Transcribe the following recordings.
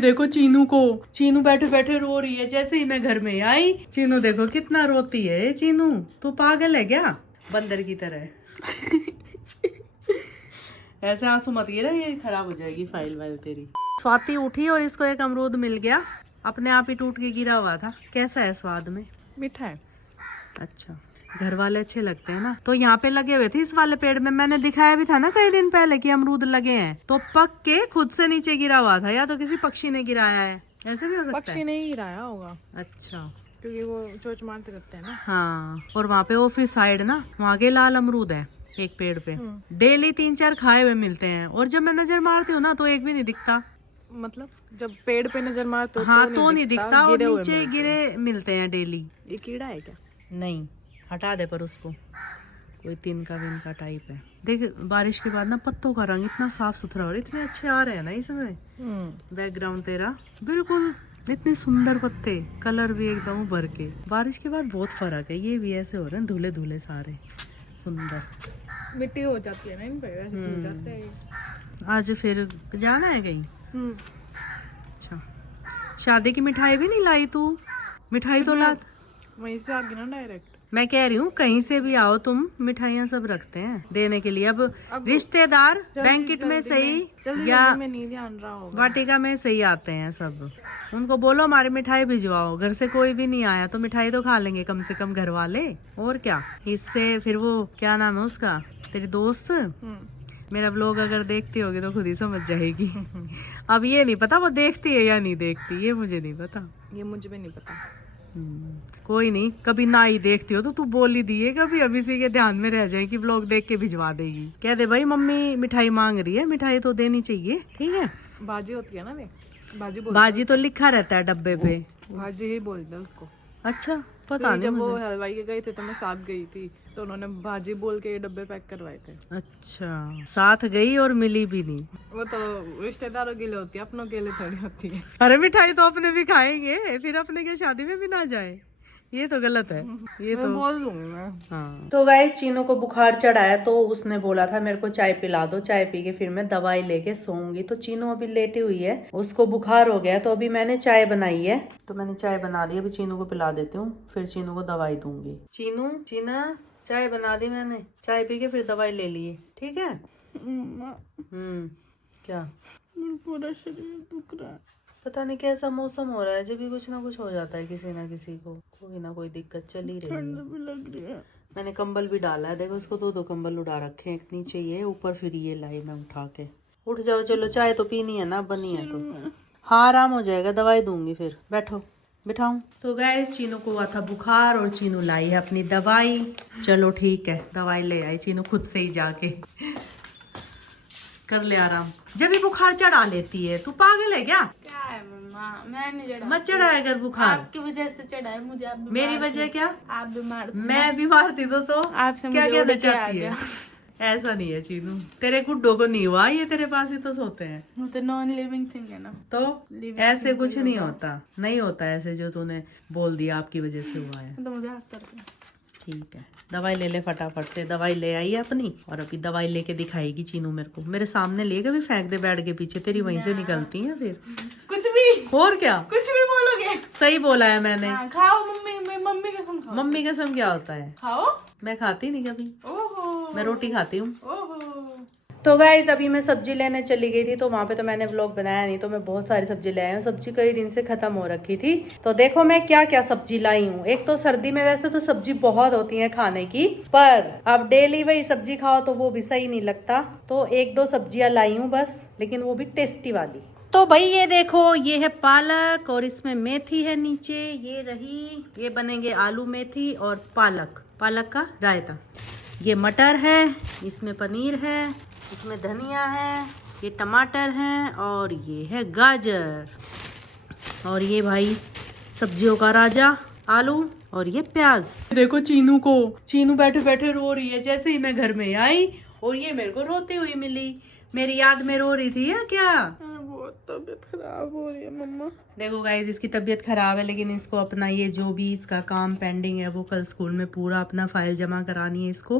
देखो चीनू को, चीनू बैठे बैठे रो रही है। जैसे ही मैं घर में आई, चीनू देखो कितना रोती है। चीनू तू पागल है क्या, बंदर की तरह। ऐसे आंसू मत गिरा, ये खराब हो जाएगी फाइल वाइल तेरी। स्वाति उठी और इसको एक अमरूद मिल गया, अपने आप ही टूट के गिरा हुआ था। कैसा है स्वाद में? मीठा है। अच्छा, घर वाले अच्छे लगते हैं ना। तो यहाँ पे लगे हुए थे इस वाले पेड़ में, मैंने दिखाया भी था ना कई दिन पहले कि अमरूद लगे हैं। तो पक के खुद से नीचे गिरा हुआ था, या तो किसी पक्षी ने गिराया है, ऐसे भी हो सकता है। पक्षी ने ही गिराया होगा। अच्छा, क्योंकि वो चोंच मारते रहते हैं ना। हाँ। और वहाँ पे ऑफिस साइड ना, वहाँ के लाल अमरूद है एक पेड़ पे, डेली 3-4 खाए हुए मिलते हैं। और जब मैं नजर मारती हूँ ना तो एक भी नहीं दिखता। मतलब जब पेड़ पे नजर मारते हो हाँ तो नहीं दिखता, और गिरे हुए नीचे गिरे मिलते हैं डेली। ये कीड़ा है क्या? नहीं, हटा दे पर उसको, कोई तिनका विनका टाइप है। देख बारिश के बाद ना पत्तों का रंग इतना साफ सुथरा और इतने अच्छे आ रहे हैं ना इसमें। बैकग्राउंड तेरा बिल्कुल, इतने सुंदर पत्ते, कलर भी एकदम उभर के। बारिश के बाद बहुत फर्क है, ये भी ऐसे हो रहे हैं धुले धुले सारे सुंदर। मिट्टी हो जाती है ना इन पे, वैसे धुल जाते हैं। आज फिर जाना है कहीं? अच्छा, शादी की मिठाई भी नहीं लाई तू? मिठाई तो ला। वहीं से आ गई ना डायरेक्ट। मैं कह रही हूँ कहीं से भी आओ तुम, मिठाइयाँ सब रखते हैं देने के लिए। अब रिश्तेदार बैंकेट में सही या में नहीं ध्यान रहा होगा, वाटिका में सही आते हैं सब। उनको बोलो हमारी मिठाई भिजवाओ। घर से कोई भी नहीं आया तो मिठाई तो खा लेंगे कम से कम घर वाले, और क्या। इससे फिर वो क्या नाम है उसका, तेरी दोस्त, मेरा व्लॉग अगर देखती होगी तो खुद ही समझ जाएगी। अब ये नहीं पता वो देखती है या नहीं देखती, ये मुझे नहीं पता। ये मुझे भी नहीं पता। कोई नहीं, कभी ना ही देखती हो तो तू बोल ही दिए कभी, अब इसी के ध्यान में रह जाए कि व्लॉग देख के भिजवा देगी। कह दे भाई मम्मी मिठाई मांग रही है, मिठाई तो देनी चाहिए, ठीक है। भाजी होती है ना, वे बाजी तो लिखा रहता है डब्बे पे, भाजी ही बोलते हैं उसको। अच्छा, पता नहीं जब वो मुझे। हलवाई के गए थे तो मैं साथ गई थी, तो उन्होंने भाजी बोल के डब्बे पैक करवाए थे। अच्छा, साथ गई और मिली भी नहीं। वो तो रिश्तेदारों के लिए होती है, अपनों के लिए थोड़ी होती है। अरे मिठाई तो अपने भी खाएंगे, फिर अपने के शादी में भी ना जाए, ये तो गलत है। ये तो बोल दूंगी मैं। हाँ। तो गाइस चीनू को बुखार चढ़ाया तो उसने बोला था मेरे को चाय पिला दो, चाय पी के फिर मैं दवाई लेके सोऊंगी। तो चीनू अभी लेटी हुई है, उसको बुखार हो गया, तो अभी मैंने चाय बनाई है। तो मैंने चाय बना दी, अभी चीनू को पिला देती हूँ, फिर चीनू को दवाई दूंगी। चीना चाय बना दी मैंने, चाय पी के फिर दवाई ले लिए, ठीक है। क्या? पूरा शरीर दुख रहा है। पता नहीं कैसा मौसम हो रहा है, जब भी कुछ ना कुछ हो जाता है किसी ना किसी को, कोई ना कोई दिक्कत चल ही रही है। भी लग रही है। मैंने कंबल भी डाला है, देखो इसको दो कंबल उड़ा रखे हैं, एक नीचे ये ऊपर फिर ये लाई मैं उठा के। उठ जाओ, चलो चाय तो पीनी है ना, बनी है तो। हाँ आराम हो जाएगा, दवाई दूंगी फिर, बैठो बिठाऊं। तो गाइस चीनू को हुआ था बुखार और चीनू लाई है अपनी दवाई। चलो ठीक है, दवाई ले आई चीनू खुद से ही जाके। कर ले आराम, जब भी बुखार चढ़ा लेती है, तू पागल है क्या? क्या है मम्मा, मैं नहीं चढ़ा। मत चढ़ाया कर बुखार, आपकी वजह से चढ़ा है मुझे। आप मेरी वजह क्या? आप बीमार, मैं बीमार थी तो आपसे क्या मुझे कहना उड़ के आ चाहती है? गया। ऐसा नहीं है चीनू, तेरे गुड्डो को नहीं हुआ, ये तेरे पास ही तो सोते हैं। वो तो नॉन लिविंग थिंग है ना। तो ऐसे कुछ नहीं होता, नहीं होता ऐसे जो तूने बोल दिया आपकी वजह से हुआ है। तो मुझे हाथ कर दो। ठीक है, दवाई ले ले फटाफट से। दवाई ले आई है अपनी, और अभी दवाई लेके दिखाएगी चीनू मेरे को। मेरे सामने ले कभी फेंक दे बेड के पीछे, तेरी वहीं से निकलती है फिर। कुछ भी, और क्या, कुछ भी बोलोगे। सही बोला है मैंने। हाँ, खाओ मम्मी, मम्मी कसम खाओ। मम्मी कसम क्या होता है? खाओ। मैं खाती नहीं कभी, ओहो, मैं रोटी खाती हूँ। ओहो। तो गाइज अभी मैं सब्जी लेने चली गई थी, तो वहाँ पे तो मैंने व्लॉग बनाया नहीं, तो मैं बहुत सारी सब्जी ले आई हूँ। सब्जी कई दिन से खत्म हो रखी थी, तो देखो मैं क्या क्या सब्जी लाई हूँ। एक तो सर्दी में वैसे तो सब्जी बहुत होती है खाने की, पर अब डेली वही सब्जी खाओ तो वो भी सही नहीं लगता। तो 1-2 सब्जियां लाई हूँ बस, लेकिन वो भी टेस्टी वाली। तो भाई ये देखो, ये है पालक और इसमें मेथी है नीचे, ये रही। ये बनेंगे आलू मेथी और पालक का रायता। ये मटर है, इसमें पनीर है, इसमें धनिया है, ये टमाटर है, और ये है गाजर, और ये भाई सब्जियों का राजा आलू, और ये प्याज। देखो चीनू बैठे बैठे रो रही है। जैसे ही मैं घर में आई और ये मेरे को रोती हुई मिली, मेरी याद में रो रही थी या क्या? बहुत तबीयत खराब हो रही है मम्मा। देखो गाइज इसकी तबीयत खराब है, लेकिन इसको अपना ये जो भी इसका काम पेंडिंग है वो कल स्कूल में पूरा अपना फाइल जमा करानी है इसको।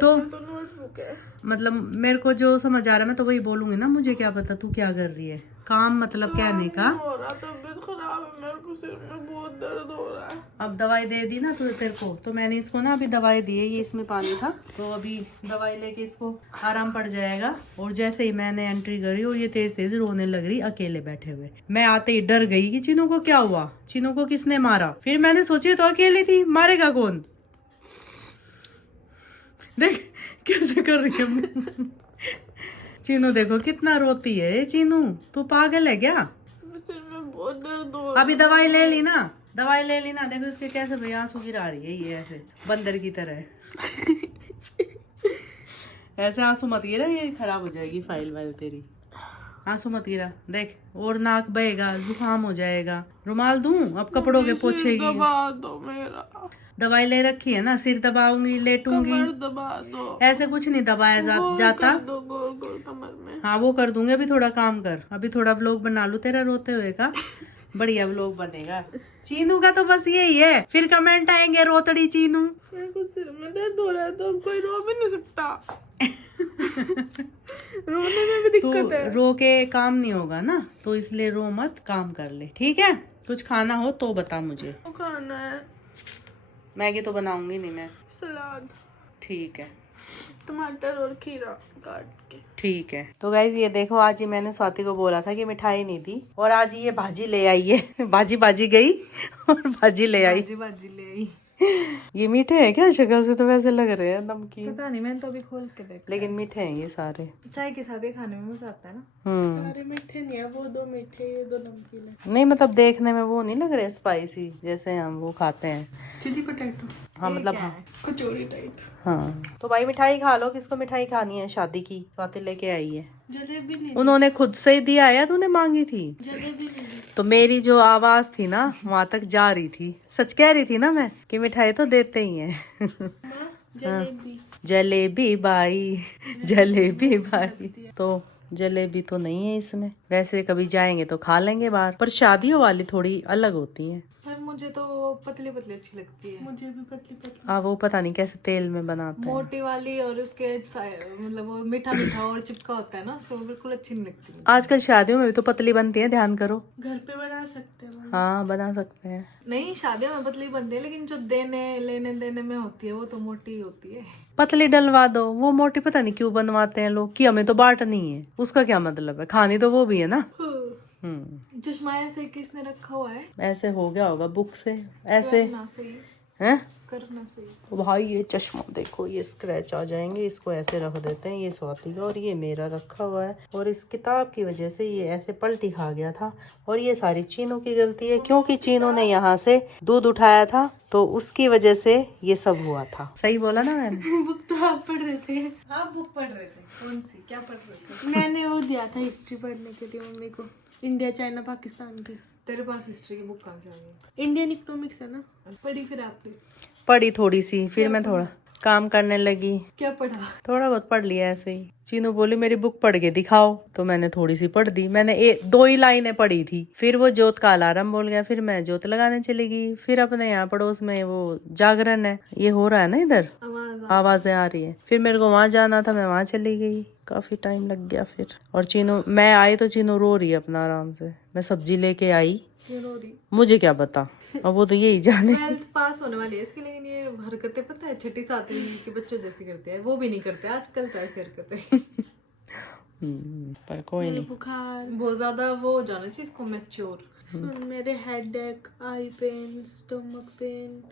तो नोटबुक है, मतलब मेरे को जो समझ आ रहा है मैं तो वही बोलूंगी ना, मुझे क्या पता तू क्या कर रही है। काम मतलब कहने का। हो रहा, तबीयत खराब है, मेरे को सिर में बहुत दर्द हो रहा है। अब दवाई दे दी ना तेरे को, तो मैंने इसको ना अभी दवाई दी है, ये इसमें पानी था, तो अभी दवाई लेके इसको आराम पड़ जाएगा। और जैसे ही मैंने एंट्री करी और ये तेज तेज रोने लग रही अकेले बैठे हुए, मैं आते ही डर गई कि चीनू को क्या हुआ, चीनू को किसने मारा। फिर मैंने सोची तो अकेली थी, मारेगा कौन। देख कैसे कर रही है चीनू, देखो कितना रोती है चीनू, तू पागल है क्या। सिर में बहुत दर्द हो रहा अभी दवाई ले ली ना, दवाई ले ली ना, देखो इसके कैसे भैया आंसू गिरा रही है ये ऐसे बंदर की तरह ऐसे आंसू मत गिरा, ये खराब हो जाएगी फाइल वाइल तेरी। आंसू मत गिरा, देख और नाक बहेगा, जुकाम हो जाएगा। रुमाल दूं, अब कपड़ों के पोछेगी। दबा दो मेरा, दवाई ले रखी है ना, सिर दबाऊंगी, लेटूंगी, कमर दबा दो। ऐसे कुछ नहीं दबाया जाता। कर दो गोल गोल कमर में। हाँ वो कर दूंगी, अभी थोड़ा काम कर, अभी थोड़ा व्लॉग बना लूं तेरा रोते हुए का, बढ़िया व्लॉग बनेगा। चीनू का तो बस यही है, फिर कमेंट आएंगे रोतड़ी चीनू। मेरे को सिर में दर्द हो रहा है, तो अब कोई रो भी नहीं सकता रोने में भी तो दिक्कत है। रो के काम नहीं होगा ना, तो इसलिए रो मत, काम कर ले, ठीक है। कुछ खाना हो तो बता मुझे। वो खाना है मैगी तो बनाऊंगी नहीं मैं। सलाद, ठीक है, टमाटर और खीरा काट के। ठीक है। तो गाइज ये देखो, आज ही मैंने स्वाति को बोला था कि मिठाई नहीं दी, और आज ये भाजी ले आई है भाजी गई और भाजी ले आई। भाजी ले आई। ये मीठे हैं क्या, शक्ल से तो वैसे लग रहे हैं नमकीन, पता नहीं, मैंने तो अभी खोल के देखा। लेकिन मीठे हैं ये सारे। चाय के साथ ये खाने में मजा आता है ना। सारे मीठे नहीं है, वो दो मीठे ये दो नमकीन है। नहीं मतलब देखने में वो नहीं लग रहे स्पाइसी, जैसे हम वो खाते हैं चिली पोटैटो। हाँ मतलब हाँ कचौरी टाइप। हाँ। तो भाई मिठाई खा लो, किसको मिठाई खानी है, शादी की स्वाति लेके आई है। जलेबी नहीं, उन्होंने खुद से ही दिया है, तूने मांगी थी। जलेबी नहीं। तो मेरी जो आवाज थी ना वहां तक जा रही थी, सच कह रही थी ना मैं कि मिठाई तो देते ही हैं जलेबी जलेबी बाई, जलेबी बाई। तो जलेबी तो नहीं है इसमें, वैसे कभी जाएंगे तो खा लेंगे बाहर, पर शादियों वाली थोड़ी अलग होती है। पर मुझे तो पतली पतली अच्छी लगती है। मुझे भी पतली पतली। हाँ वो पता नहीं कैसे तेल में बनाते हैं। मोटी वाली और उसके मतलब वो मीठा मीठा और चिपका होता है ना, उसको बिल्कुल अच्छी नहीं लगती मुझे। आजकल शादियों में भी तो पतली बनती है, ध्यान करो। घर पे बना सकते हैं। हाँ बना सकते हैं। नहीं, शादियों में पतली बनती है, लेकिन जो देने लेने देने में होती है वो तो मोटी होती है। पतली डलवा दो, वो मोटी पता नहीं क्यों बनवाते हैं लोग, कि हमें तो बांटनी है, उसका क्या मतलब है, खानी तो वो भी है ना। चश्मा ऐसे किसने रखा हुआ है? ऐसे हो गया होगा बुक से, ऐसे करना सही, हैं। करना सही। तो भाई ये चश्मा देखो, ये स्क्रैच आ जाएंगे, इसको ऐसे रख देते हैं, ये स्वाति का और ये मेरा रखा हुआ है, और इस किताब की वजह से ये ऐसे पलटी खा गया था, और ये सारी चीनों की गलती है, क्योंकि चीनों ने यहाँ से दूध उठाया था, तो उसकी वजह से ये सब हुआ था। सही बोला ना मैंने? बुक तो आप पढ़ रहे थे। आप बुक पढ़ रहे थे? कौन सी, क्या पढ़ रहे थे? मैंने वो दिया था हिस्ट्री पढ़ने के लिए मम्मी को, इंडिया चाइना पाकिस्तान की। तेरे पास हिस्ट्री की बुक कहाँ से आ गई? इंडियन इकोनॉमिक्स है ना। पढ़ी फिर आपने? पढ़ी थोड़ी सी, फिर मैं थोड़ा काम करने लगी। क्या पढ़ा? थोड़ा बहुत पढ़ लिया ऐसे ही। चीनू बोली मेरी बुक पढ़ के दिखाओ, तो मैंने थोड़ी सी पढ़ दी। मैंने 2 ही लाइनें पढ़ी थी, फिर वो जोत का अलार्म बोल गया, फिर मैं जोत लगाने चली गई। फिर अपने यहाँ पड़ोस में वो जागरण है, ये हो रहा है ना इधर, आवाजें आ रही है, फिर मेरे को वहां जाना था, मैं वहां चली गई, काफी टाइम लग गया फिर। और चीनू, मैं आई तो चीनू रो रही है अपना आराम से। मैं सब्जी लेके आई, मुझे क्या पता, अब वो तो यही जाने। 12th पास होने वाली है इसकी, लेकिन ये हरकतें पता है छठी सातवीं के बच्चों जैसी करते हैं, वो भी नहीं करते आजकल तो ऐसी हरकतें। पर कोई नहीं, बुखार बहुत ज्यादा वो हो जाना चाहिए इसको, मैच्योर। सुन, मेरे headache, eye pain, stomach pain,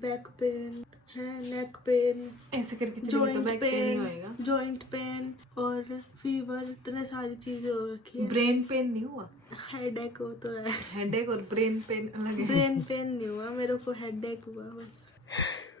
back pain है, नेक पेन, ऐसे करके चलेंगे तो बैक पेन ही होएगा, जॉइंट पेन और फीवर, इतने सारी चीजें हो रखी है। ब्रेन पेन नहीं हुआ? हेडेक हो तो है। हेडेक और ब्रेन पेन अलग है। ब्रेन पेन नहीं हुआ, मेरे को हेडेक हुआ बस।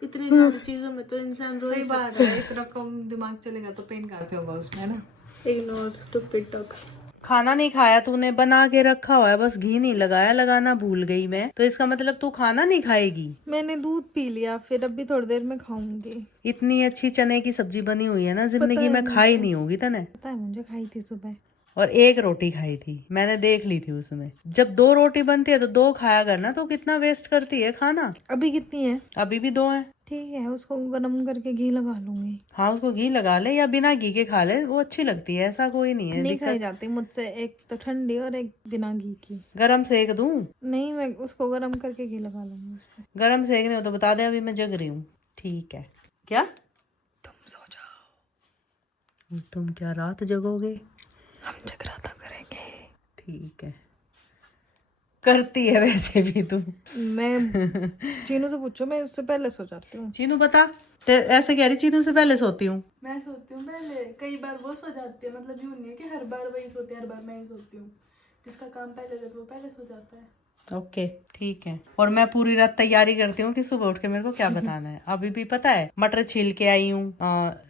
इतनी सारी चीजों में तो इंसान रो ही बात है। इतना कम दिमाग चलेगा तो पेन कहाँ से होगा उसमें, है ना। Ignore stupid talks. खाना नहीं खाया तूने, बना के रखा हुआ है, बस घी नहीं लगाया, लगाना भूल गई मैं, तो इसका मतलब तू खाना नहीं खाएगी। मैंने दूध पी लिया, फिर अभी थोड़ी देर में खाऊंगी। इतनी अच्छी चने की सब्जी बनी हुई है ना, जिंदगी में खाई नहीं होगी तने। पता है मुझे, खाई थी सुबह। और 1 रोटी खाई थी, मैंने देख ली थी उसमें। जब 2 रोटी बनती है तो 2 खाया करना, तो कितना वेस्ट करती है खाना। अभी कितनी है? अभी भी 2 है। ठीक है, उसको गरम करके घी लगा लूंगी। हाँ, उसको घी लगा ले या बिना घी के खा ले, वो अच्छी लगती है, ऐसा कोई नहीं है नहीं खाई दिक्कत। जाती मुझसे, एक तो ठंडी और एक बिना घी की। गरम सेक दूं? नहीं, मैं उसको गरम करके घी लगा लूंगी उसपे। गरम सेकने हो तो बता दे, अभी मैं जग रही हूँ। ठीक है। क्या? तुम सो जाओ। तुम क्या रात जगोगे? हम जगराता करेंगे। ठीक है, करती है वैसे भी तुम। मैं चीनू से पूछो, मैं उससे पहले सो जाती हूँ। चीनू बता, ऐसे कह रही चीनू से पहले सोती हूँ। मैं सोती हूँ पहले, कई बार वो सो जाती है, मतलब यूं नहीं है कि हर बार वही सोती है, हर बार मैं ही सोती हूँ। जिसका काम पहले करता है वो पहले सो जाता है। ओके, ठीक है। और मैं पूरी रात तैयारी करती हूँ कि सुबह उठ के मेरे को क्या बताना है। अभी भी पता है, मटर छील के आई हूँ,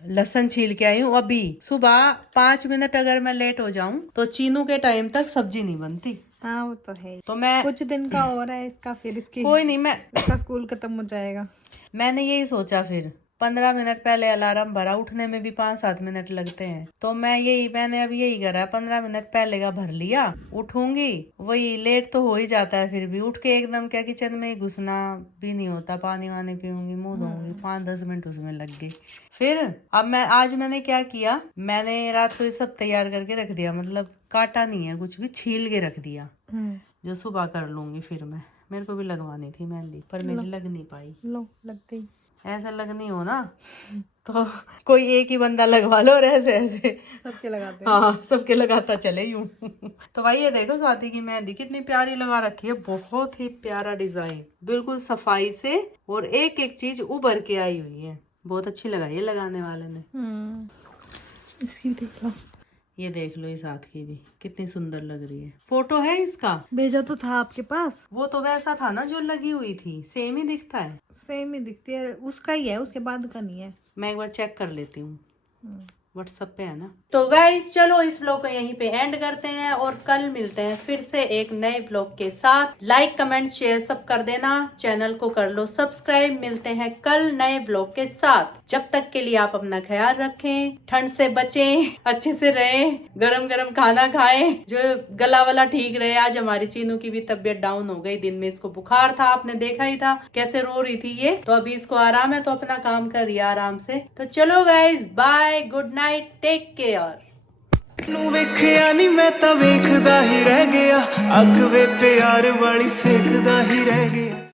लहसुन छील के आई हूँ। अभी सुबह 5 मिनट अगर मैं लेट हो जाऊं तो चीनू के टाइम तक सब्जी नहीं बनती। हाँ वो तो है। तो मैं कुछ दिन का और है इसका, फिर इसकी कोई नहीं, इसका स्कूल खत्म हो जाएगा। मैंने यही सोचा, फिर 15 मिनट पहले अलार्म भरा, उठने में भी 5-7 मिनट लगते हैं, तो मैंने अभी यही करा, 15 मिनट पहले का भर लिया। उठूंगी, वही लेट तो हो ही जाता है, फिर भी उठ के एकदम क्या किचन में घुसना भी नहीं होता। पानी वानी पीऊंगी, मुंह धोऊंगी, 5-10 मिनट उसमें लग गई। फिर अब आज मैंने क्या किया, मैंने रात को ये सब तैयार करके रख दिया, मतलब काटा नहीं है कुछ भी, छील के रख दिया, जो सुबह कर लूंगी। फिर मेरे को भी लगवानी थी मेहंदी, पर मेरी लग नहीं पाई। लो, लग गई। ऐसा लगनी हो ना तो कोई एक ही बंदा लगवा लो, और ऐसे ऐसे सबके लगाते हैं। हाँ, सबके लगाता चले यूं। तो भाई ये देखो, स्वाति की मेहंदी कितनी प्यारी लगा रखी है, बहुत ही प्यारा डिजाइन, बिल्कुल सफाई से, और एक एक चीज उभर के आई हुई है। बहुत अच्छी लगाई है लगाने वाले ने। इसकी भी देख लो। ये देख लो, इस हाथ की भी कितनी सुंदर लग रही है। फोटो है इसका? भेजा तो था आपके पास। वो तो वैसा था ना जो लगी हुई थी, सेम ही दिखता है। सेम ही दिखती है, उसका ही है, उसके बाद का नहीं है। मैं एक बार चेक कर लेती हूँ, व्हाट्सएप पे है ना। तो गाइस चलो इस व्लॉग को यहीं पे एंड करते हैं, और कल मिलते हैं फिर से एक नए व्लॉग के साथ। लाइक कमेंट शेयर सब कर देना, चैनल को कर लो सब्सक्राइब। मिलते हैं कल नए व्लॉग के साथ। जब तक के लिए आप अपना ख्याल रखें, ठंड से बचें, अच्छे से रहें, गरम गरम खाना खाएं, जो गला वाला ठीक रहे। आज हमारी चीनू की भी तबीयत डाउन हो गई, दिन में इसको बुखार था, आपने देखा ही था कैसे रो रही थी ये। तो अभी इसको आराम है, तो अपना काम कर रही है आराम से। तो चलो guys, bye, good night, take care. ਨੂੰ ਵੇਖਿਆ ਨਹੀਂ ਮੈਂ ਤਾਂ ਵੇਖਦਾ ਹੀ ਰਹਿ ਗਿਆ, ਅੱਗ ਵੇ ਪਿਆਰ ਵਾਲੀ ਸੇਕਦਾ ਹੀ ਰਹਿ ਗਿਆ।